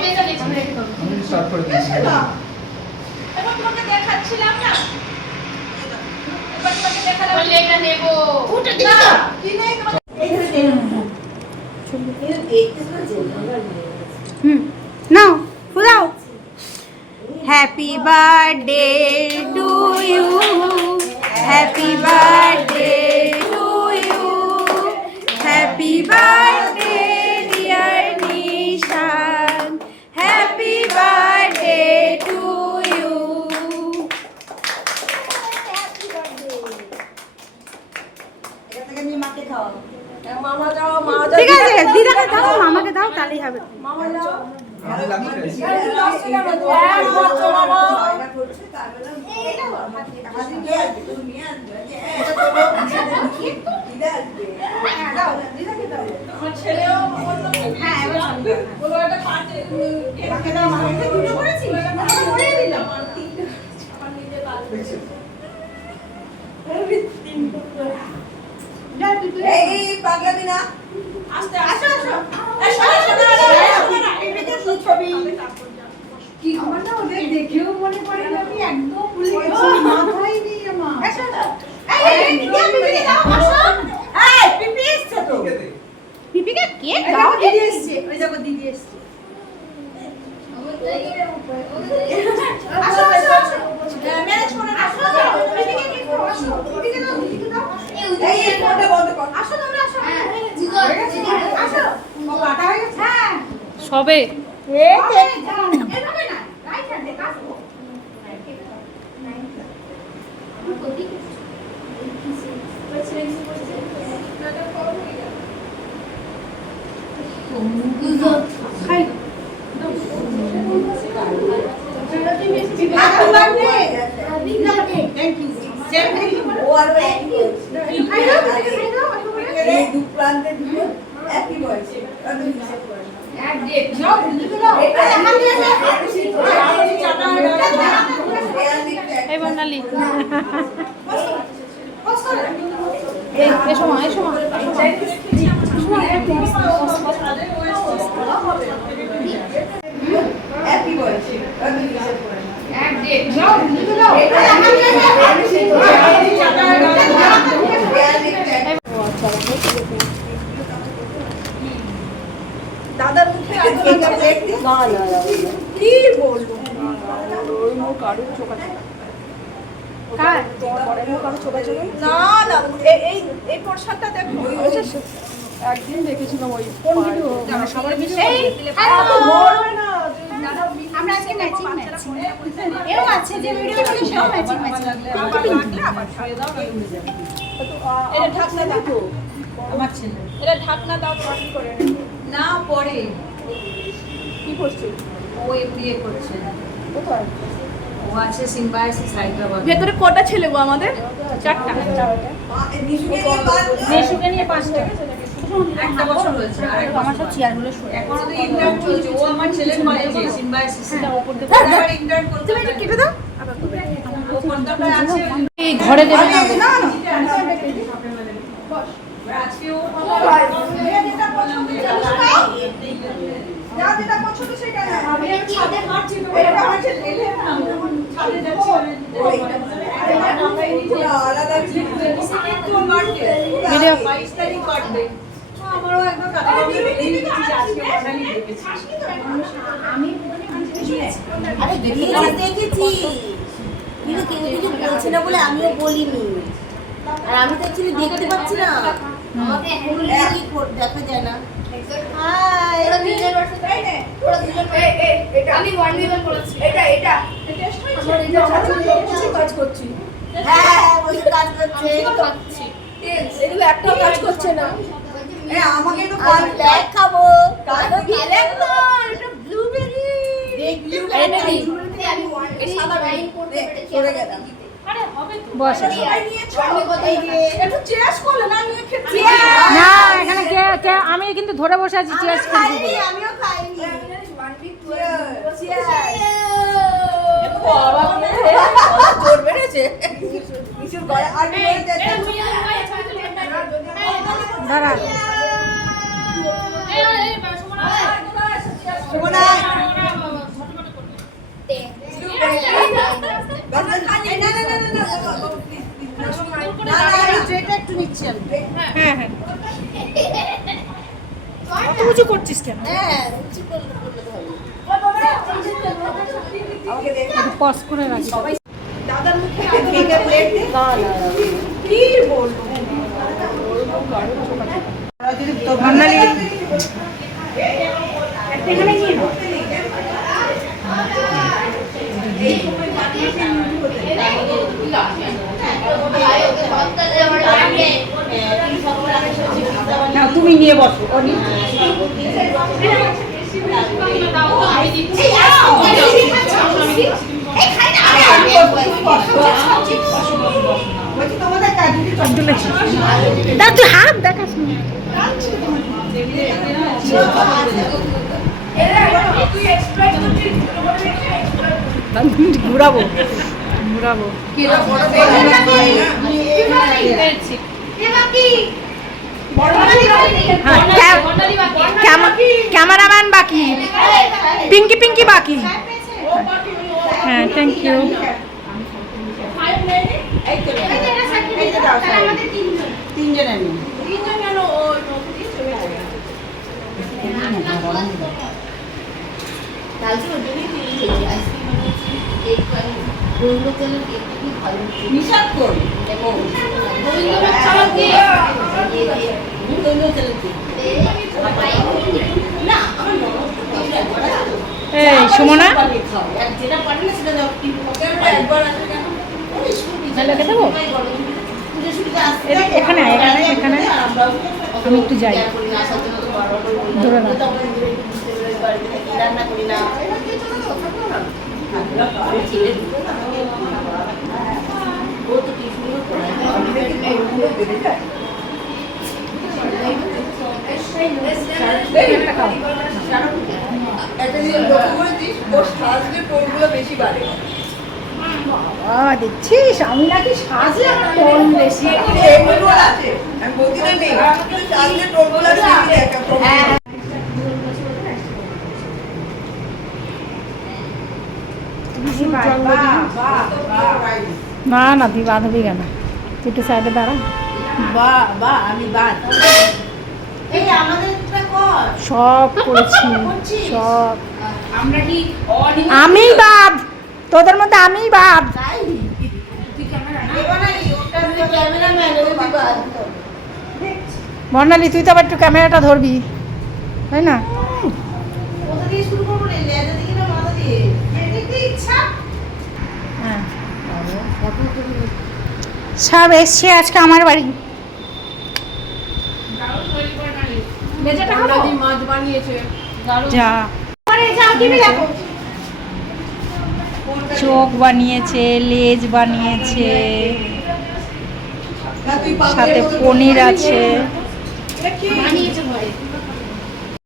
আমি স্টার্ট করে দিয়েছি। এবার তোমাকে দেখাচ্ছিলাম না, এবার তোমাকে দেখালাম এটা নেব ওটা না কি নেই তোমাকে এই ধরে দে নাও ফুলাও। Happy birthday to you, happy birthday to you, happy birthday dear Nishan, happy birthday to you. ঠিক আছে দিদাকে দাও, মামাকে দাও, তাহলেই হবে। মামা দাও আমি লাস্টে আমার ছেলেও হ্যাঁ এবার বলো এটা পাঁচে কেটে দাও আমাকে দুটো করেছি এটা করে দিলাম আর তিনটে আমার নিজে কাজ এই পাগলামি না আস্তে আসো আসো আসো আসো না এটা কি ছবি কি আমার না ওদের দেখেও মনে পড়ে না, আমি একদম ভুলে গেছি, মাথায় নেই আমার। আসো এই পিপি দাও আসো এই পিপি এসছে তো পিপিকে কেক দাও দাও। দিদি এসছে ওই দেখো দিদি এসছে আসো আসো আসো ম্যানেজ করে আসো পিপিকে কি করো আসো পিপিকে দাও দিদিকে দাও এই ফোনটা বন্ধ কর আসো তোমরা আসো আসো কাটা হয়ে গেছে হ্যাঁ সবে এভাবে না রাইট হ্যান্ডে কাটো ও আর এই দু প্রান্তে দুটো একই বয়স আমি হিসাব করি এই বর্ণালী এসো মা, এসো মা, একই বয়স আমি হিসাব করি দাদার মুখে কি বলবো কার না না এই এই পোরশনটা দেখো একদিন দেখেছিলাম ওই মানে সবার মিলে আমরা আজকে ম্যাচিং ম্যাচিং এও আছে যে ভিডিও করে সেও ম্যাচিং ম্যাচিং এটা ঢাকনা দাও আমার ছেলে এটা ঢাকনা দাও পটি করে না পরে কি করছে ও বিয়ে করছে কোথায় ও আছে সিম্বায়োসিস হায়দ্রাবাদ ভেতরে কটা ছেলে গো আমাদের চারটা মেশুকে নিয়ে পাঁচটা একটা বছর হয়েছে আর আমার সব চেয়ারগুলো সরে এখনো তো ইন্টার্ন চলছে ও আমার ছেলের কলেজে সিম্বায়োসিস আবার ইন্টার্ন করতে তুমি এটা কেটে দাও ও কলকাতায় আছে এই ঘরে দেবে না গো। না না আজকে ও যা যেটা পছন্দ সেটা না আমি ছাদে হাঁটছি তো এটা আমার ছেলে এলে না ছাদে যাচ্ছি আমরা এই নিচে আলাদা তো মার্কে ভিডিও 22 তারিখ কাটবে আমারও একদম কাটা বেরিয়ে গেছি আজকে অনলাইনে দেখেছি আরে দেখেছি কিন্তু কেউ কিছু বলছে না বলে আমিও বলিনি। আর আমি তো অ্যাকচুয়ালি দেখতে পাচ্ছি না, আমাকে দেখা যায় না। ওরা দুজন এটা আমি 1v1 করেছি এটা টেস্ট হয়েছে আমরা কিছু কাজ করছি হ্যাঁ বসে কাজ করছে। খাচ্ছি এগুলো একটাও কাজ করছে না আমাকে তো আমি ব্ল্যাক খাবো। ব্ল্যাক না এটা ব্লুবেরি আমি এই সাদা বেরি করতে পেরেছি করে গেলাম বস সবাই নিয়েছো একটু চেয়ার্স করলে না নিয়ে খেতে না এখানে কে আমি কিন্তু ধরে বসে আছি চেয়ার্স করবো বলে। আমিও খাইনি। জোর বেড়েছে কিছুর গলা আর বেরিয়ে যাচ্ছে দাঁড়া সুমনা ট্রেটা একটু নিচ্ছি আমি। হ্যাঁ হ্যাঁ অত উঁচু করছিস কেন? হ্যাঁ, উঁচু করলে তো হবে। একটু পজ করে রাখি। দাদার মুখে থেকে প্লেট দে। না, না, না। কি বলবো? বর্ণালী এখানে নিয়ে নাও। না তুমি নিয়ে বসো ও নিয়ে বলছি তোমাদের কাজ যদি দা তুই হাত দেখাস না। ঘুরাবো ঘুরাবো ক্যামেরাম্যান বাকি, পিঙ্কি পিঙ্কি বাকি। হ্যাঁ থ্যাংক ইউ। তিনজন আমি কালকে ওই জন্যই তিনি খেয়েছি, আইসক্রিম বানিয়েছি, কেক বানিয়েছি, গোবিন্দ চালের কেকটা কি ভালো হচ্ছে। নিষাদ কর। গোবিন্দ চালের কেক। গোবিন্দ চালের কেক। আমার মায়ের না, আমার ননদ এই সুমনা বানিয়ে খাও। আর যেটা পারে না সেটা দাও, কিন্তু একবার আসে কেন? ওই শুরু রেখে দেবো? পুজো শুরুতে আসতে এখানে আয়, এখানে এখানে আমি একটু যাই। আসার জন্য তো বারবার করে বলি। ধরে নাও। তখন বুঝতে পেরে বাড়িতে থাকি, রান্না করি না। এবার কে চলে কথা বলো না। ছেলে ঢুকে না। ও তো টিউশনিও পড়ায়। একটা জিনিস লক্ষ্য করেছিস, ও সাজলে টোনগুলো বেশি বাড়ে। বাবা দেখছিস আমি নাকি সাজে আমার টোন বেশি এমনি ওর আছে, আমি বলছি না নেই, কিন্তু সাজলে টোনগুলো আরো বেশি দেখা প্রবলেম। না না তুই বাঁধবি কেন, তুই একটু সাইডে দাঁড়া। বা আমি বাদ এই আমাদের একটা কর। সব করেছি সব। আমরা কি আমি বাদ, তোদের মধ্যে আমি বাদ। তাই? তুই ক্যামেরাম্যান, ও বাদ। বর্ণালী তুই তো আবার একটু ক্যামেরাটা ধরবি, তাই না? কোথা দিয়ে শুরু করবো রে? লেজা দিকে না মাথা দিয়ে? যেদিকে ইচ্ছা। হ্যাঁ সব এসছে আজকে আমার বাড়ি। মাছ বানিয়েছে। যা চোখ বানিয়েছে, লেজ বানিয়েছে, না তুই পাগলের সাথে মতো পনির আছে। এটা কি? বানিয়েছে ঘরে।